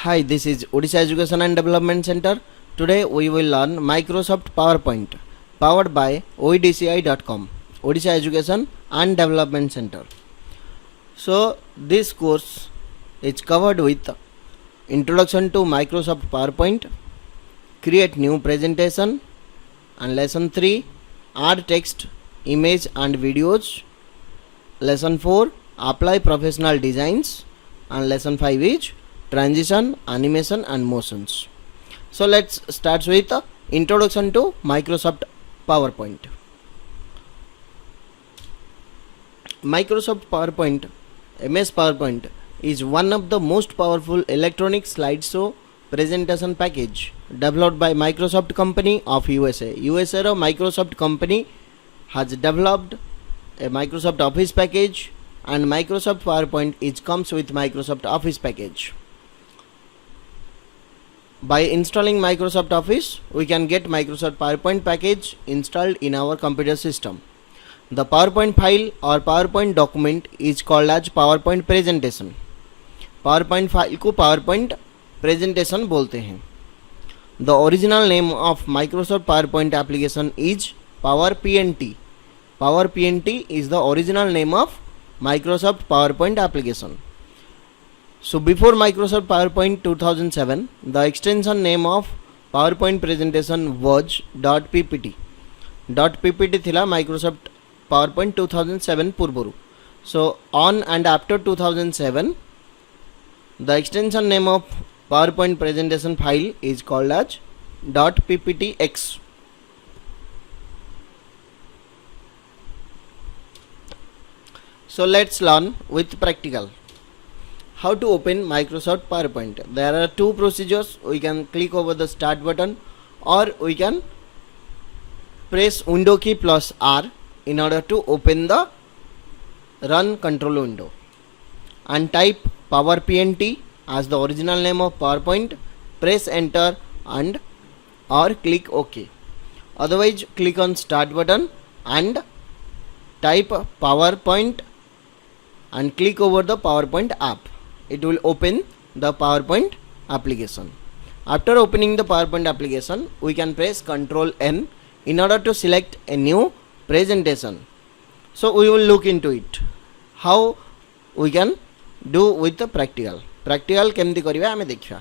Hi, this is Odisha Education and Development Center. Today we will learn Microsoft PowerPoint powered by oedci.com, Odisha Education and Development Center. So this course is covered with Introduction to Microsoft PowerPoint, Create New Presentation, and Lesson 3 Add Text, Image and Videos. Lesson 4 Apply Professional Designs, and Lesson 5 is Transition, Animation and Motions. So let's start with Introduction to Microsoft PowerPoint. Microsoft PowerPoint, MS PowerPoint, is one of the most powerful electronic slideshow presentation package developed by Microsoft company of USA. USA Microsoft company has developed a Microsoft Office package, and Microsoft PowerPoint comes with Microsoft Office package. By installing Microsoft Office, we can get Microsoft PowerPoint package installed in our computer system. The PowerPoint file or PowerPoint document is called as PowerPoint presentation. PowerPoint file को PowerPoint presentation बोलते हैं. The original name of Microsoft PowerPoint application is PowerPNT. PowerPNT is the original name of Microsoft PowerPoint application. So before Microsoft PowerPoint 2007, the extension name of PowerPoint presentation was .ppt. .ppt thila Microsoft PowerPoint 2007 पूर्वरु. So on and after 2007, the extension name of PowerPoint presentation file is called as .pptx. So let's learn with practical. How to open Microsoft PowerPoint. There are two procedures. We can click over the start button, or we can press window key plus R in order to open the run control window, and type PowerPNT as the original name of PowerPoint. Press enter and or click OK. Otherwise click on start button and type PowerPoint and click over the PowerPoint app. It will open the PowerPoint application. After opening the PowerPoint application, we can press Ctrl N in order to select a new presentation. So we will look into it, how we can do with the practical. Practical केमती करिवा हमें देखिया.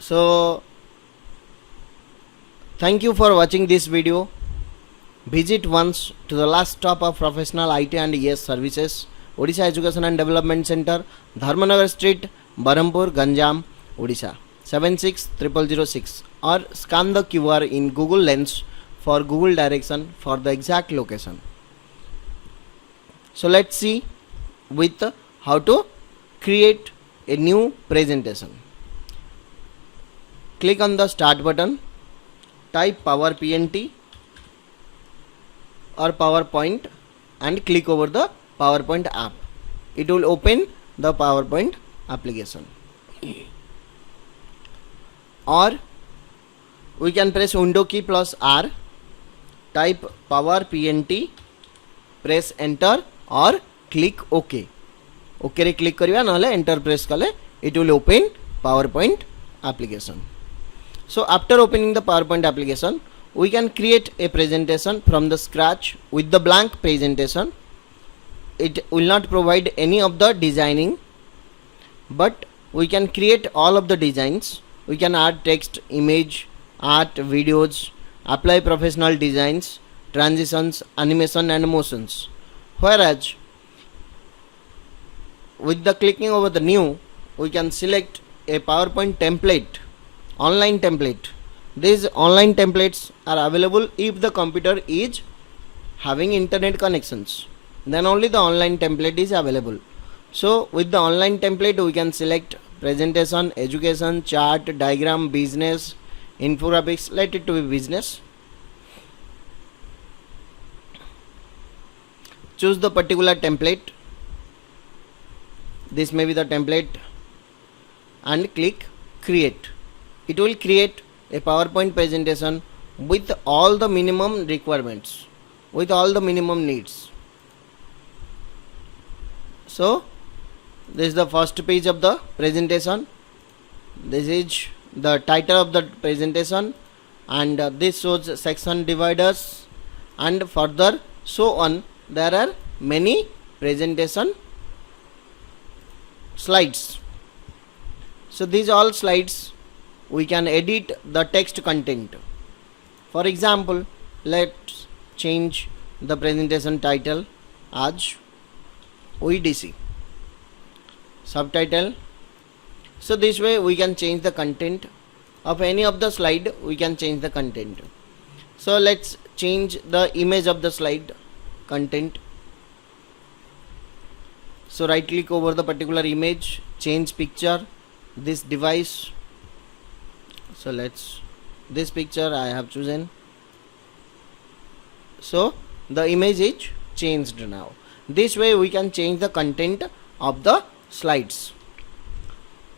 So thank you for watching this video. Visit once to the last stop of professional IT and ES services, Odisha Education and Development Center, Dharmanagar Street, Barampur, Ganjam, Odisha 76006, or scan the QR in Google Lens for Google direction for the exact location. So let's see with how to create a new presentation. Click on the start button, type PowerPNT or PowerPoint and click over the PowerPoint app. It will open the PowerPoint application. Or we can press window key plus R, type PowerPNT, press enter or click OK. OK रे click करिया नहले enter press कले it will open PowerPoint application. So after opening the PowerPoint application, we can create a presentation from the scratch with the blank presentation. It will not provide any of the designing, but we can create all of the designs. We can add text, image, art, videos, apply professional designs, transitions, animation and motions. Whereas with the clicking over the new, we can select a PowerPoint template, online template. These online templates are available if the computer is having internet connections. Then only the online template is available. So with the online template, we can select presentation, education, chart, diagram, business, infographics. Let it to be business. Choose the particular template. This may be the template and click create. It will create a PowerPoint presentation with all the minimum requirements, with all the minimum needs. So This is the first page of the presentation. This is the title of the presentation, and this shows section dividers, and further so on. There are many presentation slides. So these all slides we can edit the text content. For example, let's change the presentation title as OEDC, subtitle. So this way we can change the content of any of the slide. We can change the content. So let's change the image of the slide content. So right click over the particular image, change picture, this device. So let's, this picture I have chosen. So the image is changed now. This way we can change the content of the slides.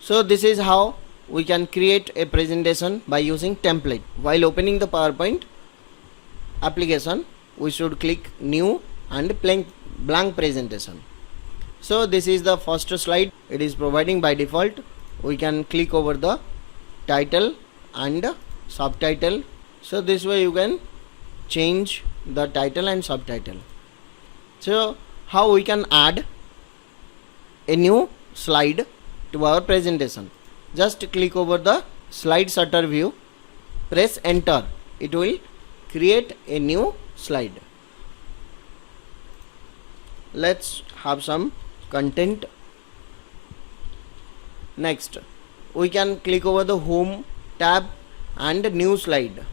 So this is how we can create a presentation by using template. While opening the PowerPoint application, we should click new and blank presentation. So this is the first slide. It is providing by default. We can click over the title and subtitle. So this way you can change the title and subtitle. So how we can add a new slide to our presentation? Just click over the slide shutter view, press enter. It will create a new slide. Let's have some content. Next, we can click over the home tab and new slide.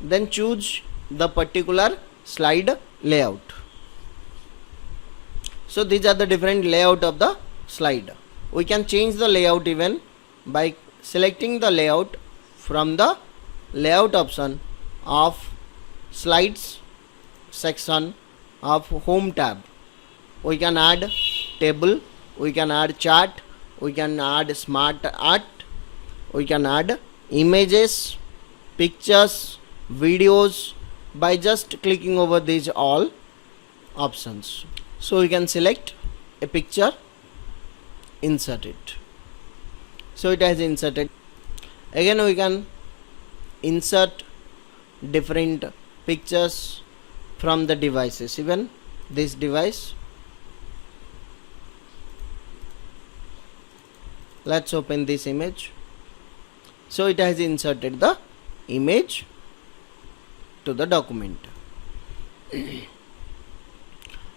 Then choose the particular slide layout. So these are the different layout of the slide. We can change the layout even by selecting the layout from the layout option of slides section of home tab. We can add table, we can add chart, we can add smart art, we can add images, pictures, videos by just clicking over these all options. So we can select a picture, insert it. So it has inserted. Again we can insert different pictures from the devices, even this device. Let's open this image. So it has inserted the image to the document.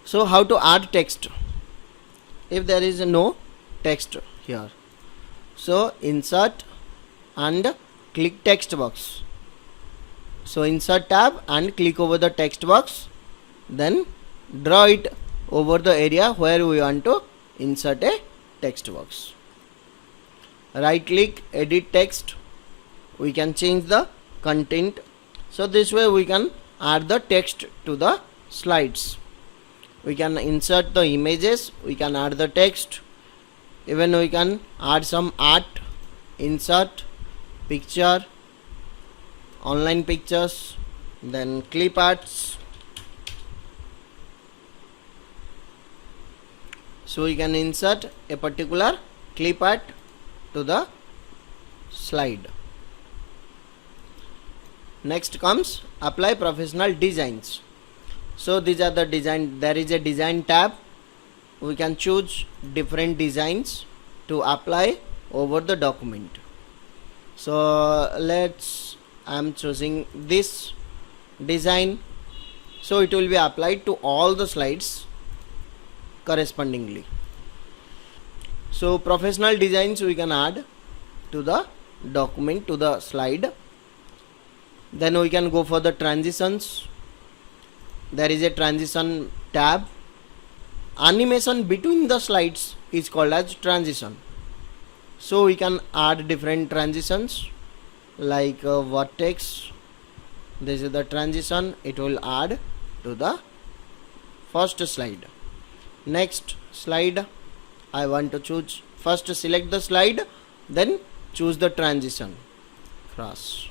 So how to add text if there is no text here? So insert and click text box. So insert tab and click over the text box, then draw it over the area where we want to insert a text box. Right click, edit text. We can change the content. So this way we can add the text to the slides. We can insert the images, we can add the text, even we can add some art, insert picture, online pictures, then clip arts. So we can insert a particular clip art to the slide. Next comes apply professional designs. So these are the design. There is a design tab. We can choose different designs to apply over the document. So I'm choosing this design. So it will be applied to all the slides correspondingly. So professional designs we can add to the document, to the slide. Then we can go for the transitions. There is a transition tab. Animation between the slides is called as transition. So we can add different transitions like vertex. This is the transition. It will add to the first slide. Next slide, I want to choose. First select the slide, then choose the transition cross.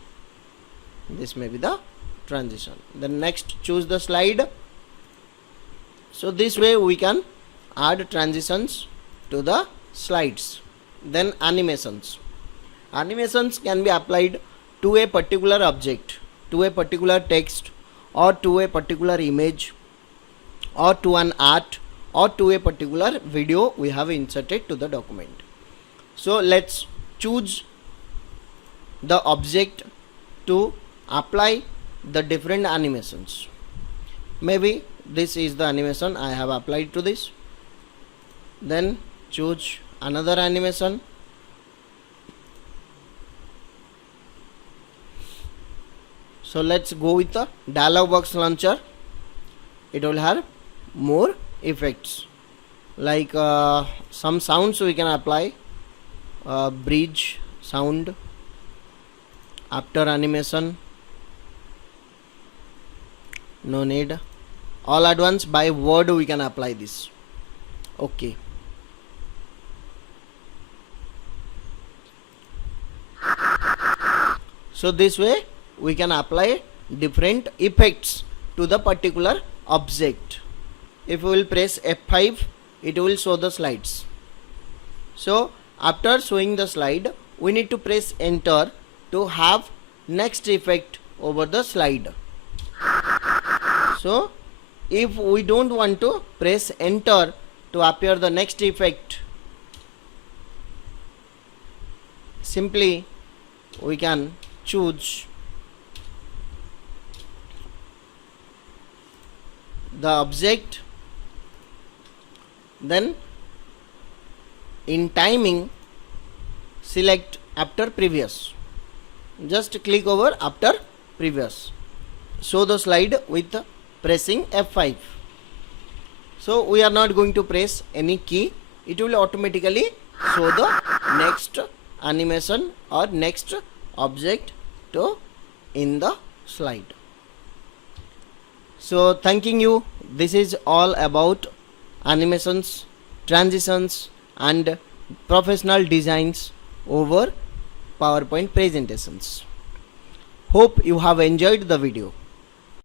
This may be the transition. Then next choose the slide. So this way we can add transitions to the slides. Then animations. Animations can be applied to a particular object, to a particular text, or to a particular image, or to an art, or to a particular video we have inserted to the document. So let's choose the object to apply the different animations. Maybe this is the animation I have applied to this. Then choose another animation. So let's go with the dialog box launcher. It will have more effects, like some sounds we can apply, bridge sound, after animation, no need, all at once by word we can apply this. Okay. So this way we can apply different effects to the particular object. If we will press F5, it will show the slides. So after showing the slide, we need to press enter to have next effect over the slide. So if we don't want to press enter to appear the next effect, simply we can choose the object, then in timing select after previous, just click over after previous, show the slide with pressing F5. So we are not going to press any key, it will automatically show the next animation or next object to in the slide. So thanking you. This is all about animations, transitions and professional designs over PowerPoint presentations. Hope you have enjoyed the video.